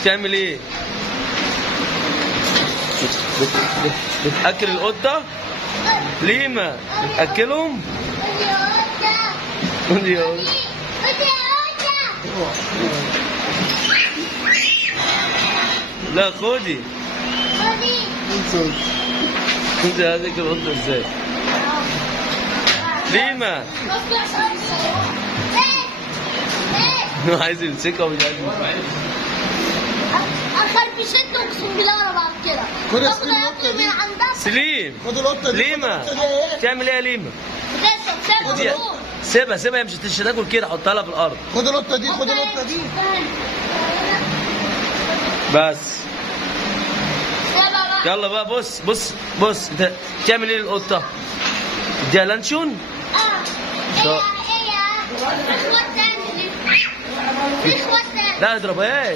بتعمل ايه؟ بتأكل القطة؟ ليما بتأكلهم؟ خدي يا قطة. لا خدي. انت هذيك القطة ازاي؟ ليما عايز يمسكها ومش عايز يمسكها. اخربشت اقسم بالله ورا بعض كده. خد باخد القطة اكل دي. من عندها. سليم خد القطة دي. ليما خد القطة دي. بتعمل ايه يا ليما؟ سيبها سيبها هي مش هتاكل كده، حطها لها في الارض. خد القطة دي. خد القطة دي. بس سيبها بقى. يلا بقى بص انت بتعمل ايه للقطة؟ اديها لانشون؟ ايه اخوات تاني. اخوات تاني. لا اضربهاش.